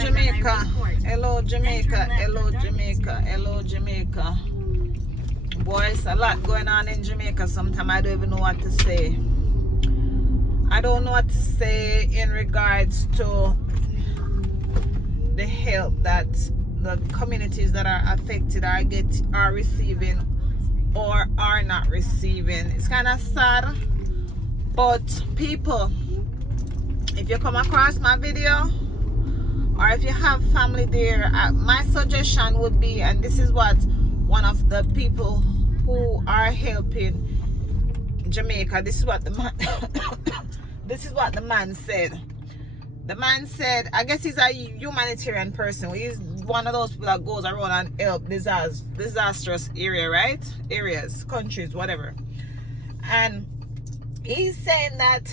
Jamaica. Hello, Jamaica. Hello, Jamaica. Hello, Jamaica. Boy, it's a lot going on in Jamaica. Sometimes I don't even know what to say. I don't know what to say in regards to the help that the communities that are affected are receiving or are not receiving. It's kind of sad, but people, if you come across my video or if you have family there, my suggestion would be, and this is what one of the people who are helping Jamaica, this is what the man this is what the man said. The man said, I guess he's a humanitarian person. He's one of those people that goes around and help disastrous areas, countries, whatever. And he's saying that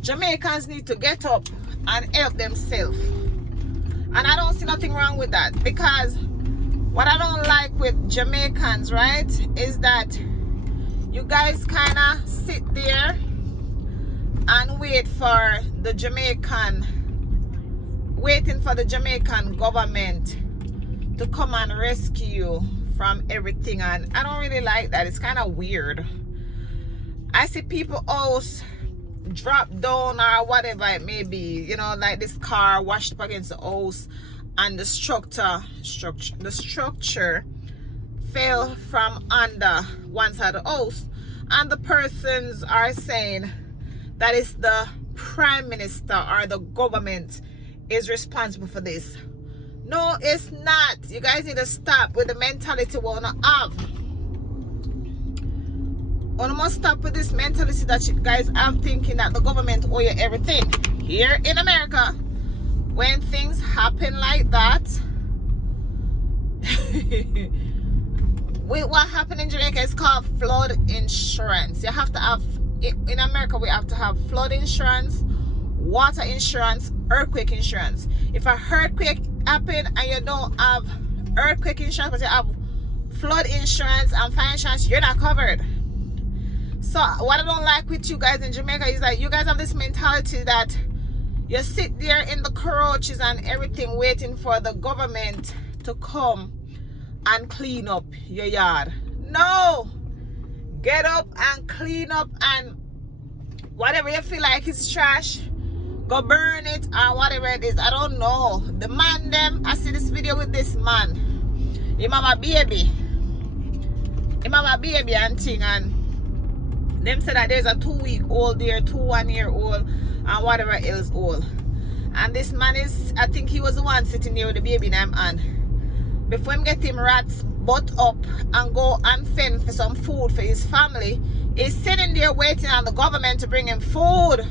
Jamaicans need to get up and help themselves. And I don't see nothing wrong with that, because what I don't like with Jamaicans, right, is that you guys kind of sit there and waiting for the Jamaican government to come and rescue you from everything. And I don't really like that. It's kind of weird. I see people house drop down or whatever it may be, you know, like this car washed up against the house and the structure fell from under one side of the house, and the persons are saying that it's the prime minister or the government is responsible for this. No, it's not. You guys need to stop with the mentality we wanna have. We must stop with this mentality that you guys have, thinking that the government owe you everything. Here in America, when things happen like that, what happened in Jamaica is called flood insurance. You have to have, in America, we have to have flood insurance, water insurance, earthquake insurance. If a earthquake happen and you don't have earthquake insurance, but you have flood insurance and fire insurance, you're not covered. So what I don't like with you guys in Jamaica is that you guys have this mentality that you sit there in the crouches and everything waiting for the government to come and clean up your yard. No! Get up and clean up, and whatever you feel like is trash, go burn it or whatever it is. I don't know. The man them, I see this video with this man. He have a baby. He have a baby and thing, and them said that there's a 2-week-old there, 1-year-old, and whatever else old. And this man is, I think he was the one sitting there with the baby in him, and before him get him rats butt up and go and fend for some food for his family, he's sitting there waiting on the government to bring him food.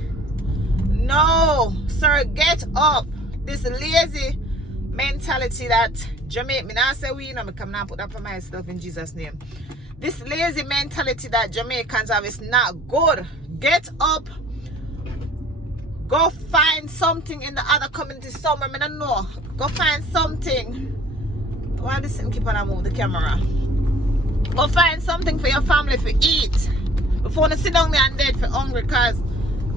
No, sir, get up. This lazy mentality that Jamaica, me not say we, you know, me come and put that for myself in Jesus' name. This lazy mentality that Jamaicans have is not good. Get up. Go find something in the other community somewhere. I don't know. Go find something. Why this thing keep on move the camera? Go find something for your family to eat. Before you sit down there and dead for hungry, because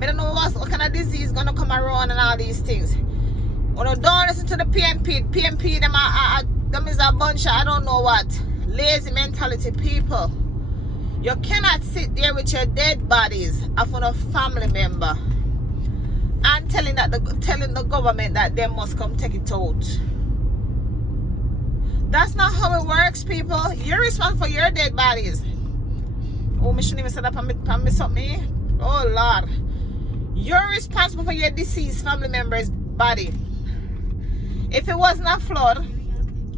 I don't know what kind of disease gonna come around and all these things. When you don't listen to the PNP, them is a bunch of I don't know what. Lazy mentality people. You cannot sit there with your dead bodies of a family member and telling the government that they must come take it out. That's not how it works, people. You're responsible for your dead bodies. Oh, me shouldn't even say that for me something. Oh Lord. You're responsible for your deceased family member's body. If it wasn't a flood,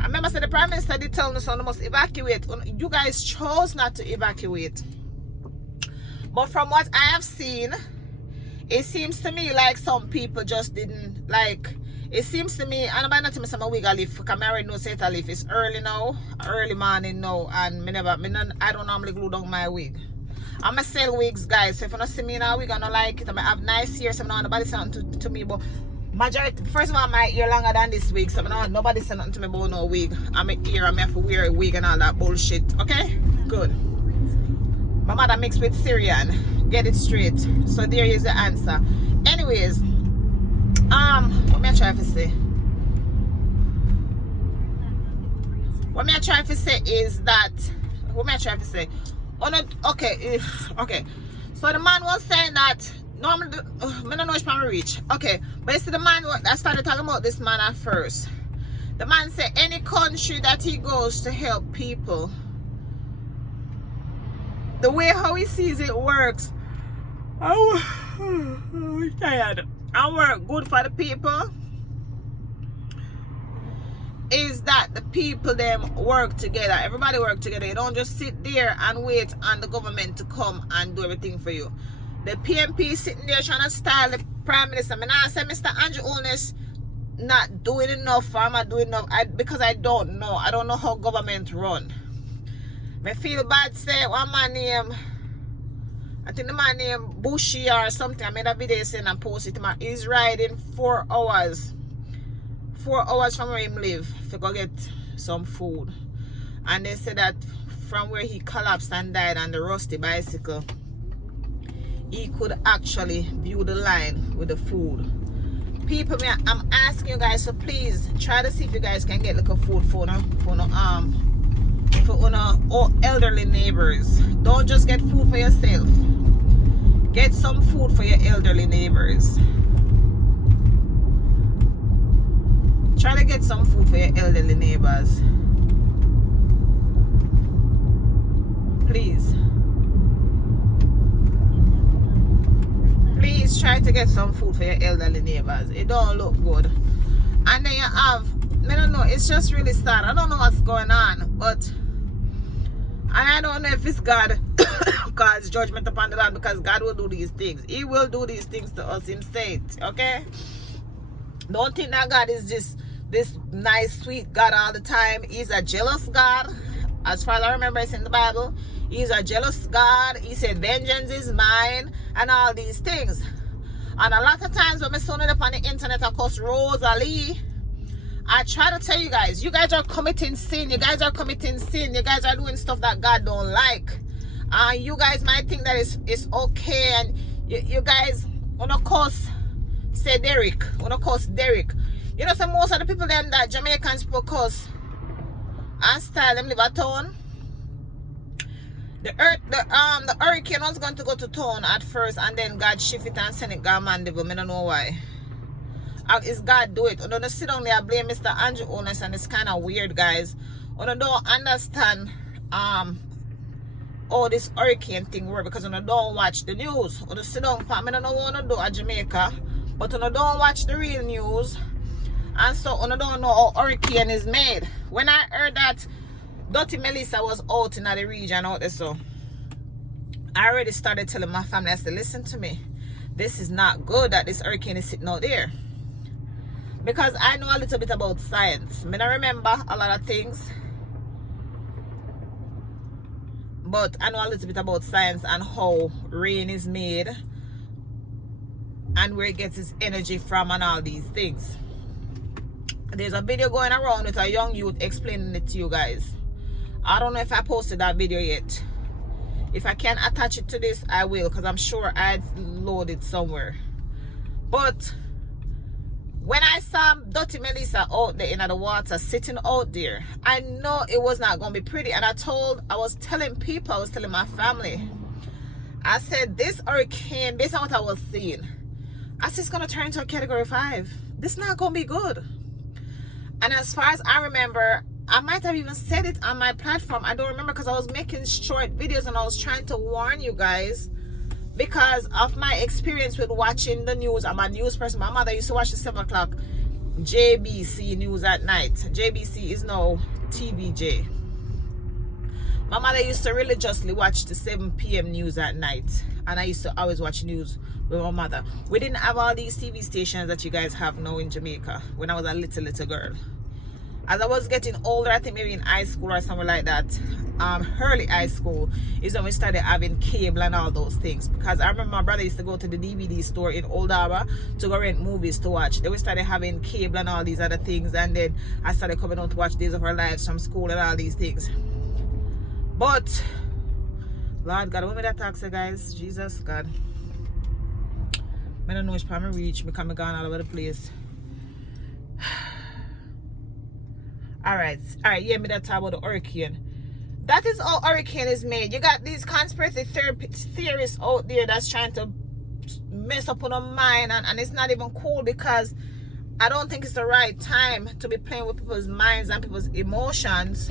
I remember the Prime Minister did tell us on must evacuate. You guys chose not to evacuate. But from what I have seen, it seems to me like some people just didn't like. It seems to me, and I'm not saying I'm a wig leave because I already know set a leave. It's early now, early morning now, and I don't normally glue down my wig. I'm a sell wigs, guys. So if you don't see me in a wig, I don't like it. I have nice hair, so I don't want nobody say nothing to me, but majority, first of all, my ear longer than this wig, so I don't want nobody say nothing to me about no wig. I'm a ear, I have to wear a wig and all that bullshit. Okay? Good. My mother mixed with Syrian. Get it straight. So there is the answer. Anyways, what am I trying to say? what me I try to say is that, what me I try to say, oh no, okay, okay. So the man was saying that, no, I don't know which man we reach. Okay, but you see the man, I started talking about this man at first. The man said any country that he goes to help people, the way how he sees it works, I'm tired, and work good for the people, is that the people them work together. Everybody work together. You don't just sit there and wait on the government to come and do everything for you. The PMP sitting there trying to style the Prime Minister. I mean, I say Mr. Andrew Holness not doing enough, or I'm not doing enough, because I don't know. I don't know how government run. I feel bad say one man name, I think the man named Bushy or something. I made a video saying and posted it. He's riding 4 hours. 4 hours from where he live to go get some food. And they said that from where he collapsed and died on the rusty bicycle, he could actually view the line with the food. People, I'm asking you guys, so please try to see if you guys can get like a food for elderly neighbors. Don't just get food for yourself. Get some food for your elderly neighbors. Try to get some food for your elderly neighbors. Please. Please try to get some food for your elderly neighbors. It don't look good. And then you have, I don't know, it's just really sad. I don't know what's going on, but I don't know if it's God God's judgment upon the land, because God will do these things. He will do these things to us himself, okay? Don't think that God is this nice, sweet God all the time. He's a jealous God. As far as I remember, it's in the Bible. He's a jealous God. He said, vengeance is mine, and all these things. And a lot of times when I saw it up on the internet, of course, Rosalie, I try to tell you guys are committing sin. You guys are committing sin. You guys are doing stuff that God don't like. You guys might think that it's okay, and you guys wanna curse say Derek. Wanna curse Derek. You know, so most of the people them that Jamaicans curse and style them live at town. The hurricane was going to go to town at first, and then God shift it and send it God Mandeville. I don't know why. Is God do it? Don't sit down there blame Mr. Andrew Holness, and it's kind of weird, guys. I don't understand all this hurricane thing work, because I don't watch the news. I sit down, I don't know what I do at Jamaica, but I don't watch the real news. And so I don't know how hurricane is made. When I heard that Dottie Melissa was out in the region out there, so I already started telling my family, I said, listen to me, this is not good that this hurricane is sitting out there. Because I know a little bit about science. I don't remember a lot of things, but I know a little bit about science and how rain is made and where it gets its energy from and all these things. There's a video going around with a young youth explaining it to you guys. I don't know if I posted that video yet. If I can attach it to this, I will, because I'm sure I'd load it somewhere. But when I saw Dottie Melissa out there in the water, sitting out there, I know it was not going to be pretty. And I was telling people, I was telling my family, I said, this hurricane, based on what I was seeing, I said, it's going to turn into a category 5. This is not going to be good. And as far as I remember, I might have even said it on my platform. I don't remember, because I was making short videos and I was trying to warn you guys because of my experience with watching the news. I'm a news person. My mother used to watch the 7 o'clock JBC news at night. JBC is now TVJ. My mother used to religiously watch the 7 p.m. news at night, and I used to always watch news with my mother. We didn't have all these TV stations that you guys have now in Jamaica when I was a little girl. As I was getting older, I think maybe in high school or something like that, early high school, is when we started having cable and all those things. Because I remember my brother used to go to the DVD store in Old Harbour to go rent movies to watch. Then we started having cable and all these other things, and then I started coming out to watch Days of Our Lives from school and all these things. But Lord God, what me that talk say, guys? Jesus God, I don't know which part I reach. I come gone all over the place. Alright, yeah, me that talk about the hurricane. That is how hurricane is made. You got these conspiracy theorists out there that's trying to mess up on our mind, and it's not even cool, because I don't think it's the right time to be playing with people's minds and people's emotions.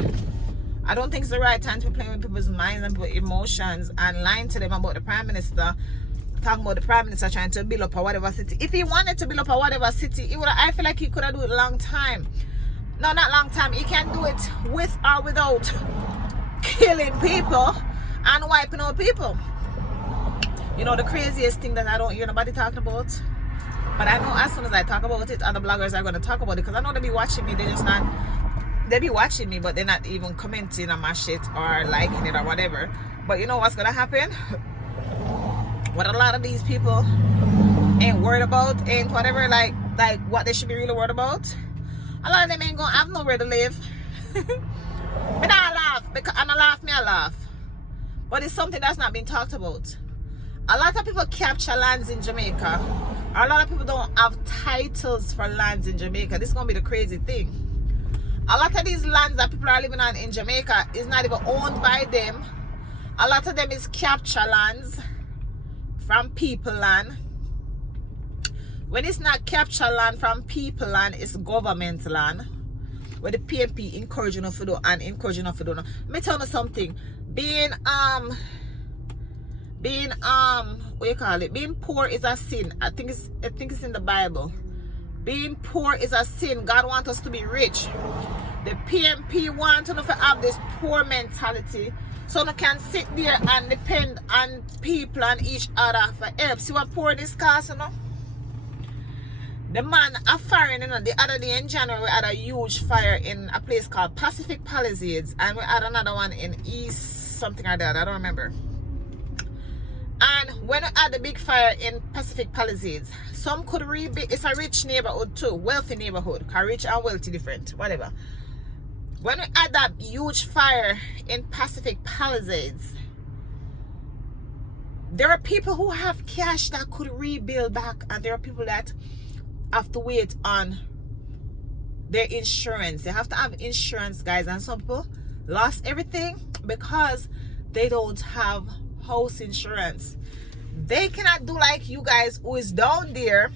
I don't think it's the right time to be playing with people's minds and people's emotions and lying to them about the Prime Minister, talking about the Prime Minister trying to build up a whatever city. If he wanted to build up a whatever city, I feel like he could have done it a long time. No, not long time. He can do it with or without killing people and wiping out people. You know, the craziest thing that I don't hear nobody talking about, but I know as soon as I talk about it, other bloggers are going to talk about it, because I know they be watching me. They be watching me, but they're not even commenting on my shit or liking it or whatever. But you know what's going to happen? What a lot of these people ain't worried about, ain't whatever, like what they should be really worried about. A lot of them ain't going to have nowhere to live. Me not laugh, because and I laugh. But it's something that's not being talked about. A lot of people capture lands in Jamaica. A lot of people don't have titles for lands in Jamaica. This is going to be the crazy thing. A lot of these lands that people are living on in Jamaica is not even owned by them. A lot of them is capture lands from people land. When it's not capture land from people land, it's government land, where the PNP encouraging us to do and encouraging us to do. Let me tell you something. Being what you call it? Being poor is a sin. I think it's in the Bible. Being poor is a sin. God wants us to be rich. The PNP want us to have this poor mentality, so they can sit there and depend on people and each other for help. See what poor this costs, you know? The man a firing, you know, the other day in January we had a huge fire in a place called Pacific Palisades, and we had another one in East something like that, I don't remember. And when we had the big fire in Pacific Palisades, some could rebuild. It's a rich neighborhood too, wealthy neighborhood, because rich and wealthy different, whatever. When we had that huge fire in Pacific Palisades, there are people who have cash that could rebuild back, and there are people that have to wait on their insurance. They have to have insurance, guys, and some people lost everything because they don't have house insurance. They cannot do like you guys who is down there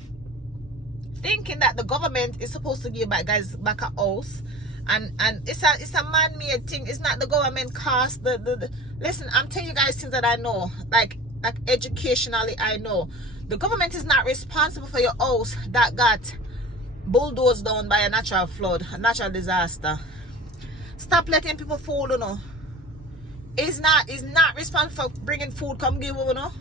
thinking that the government is supposed to give back guys back a house, and it's a man-made thing. It's not the government cost. Listen, I'm telling you guys things that I know, like educationally I know. The government is not responsible for your house that got bulldozed down by a natural flood, a natural disaster. Stop letting people fool, you know. It's not responsible for bringing food come give you, you know.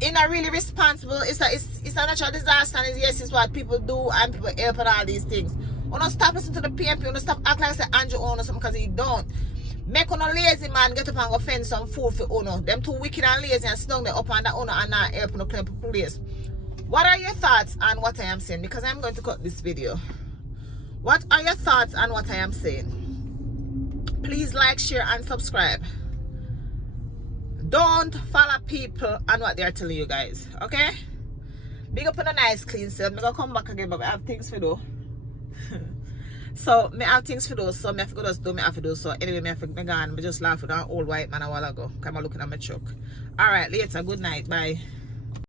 It's not really responsible. It's a natural disaster, and yes, it's what people do, and people help and all these things. You don't stop listening to the PNP. You don't stop acting like say Andrew own or something, because he don't. Make on a lazy man get up and go find some food for Uno. Them too wicked and lazy and sit down there up under Uno and not help no clean place. What are your thoughts on what I am saying? Because I'm going to cut this video. What are your thoughts on what I am saying? Please like, share, and subscribe. Don't follow people on what they're telling you guys. Okay? Big up on a nice clean self. I'm going to come back again, but I have things to do. So, I have things to do, so I have to go just do me have to do. So, anyway, I have to go and just laugh with an old white man a while ago. Come looking at my truck. Alright, later. Good night. Bye.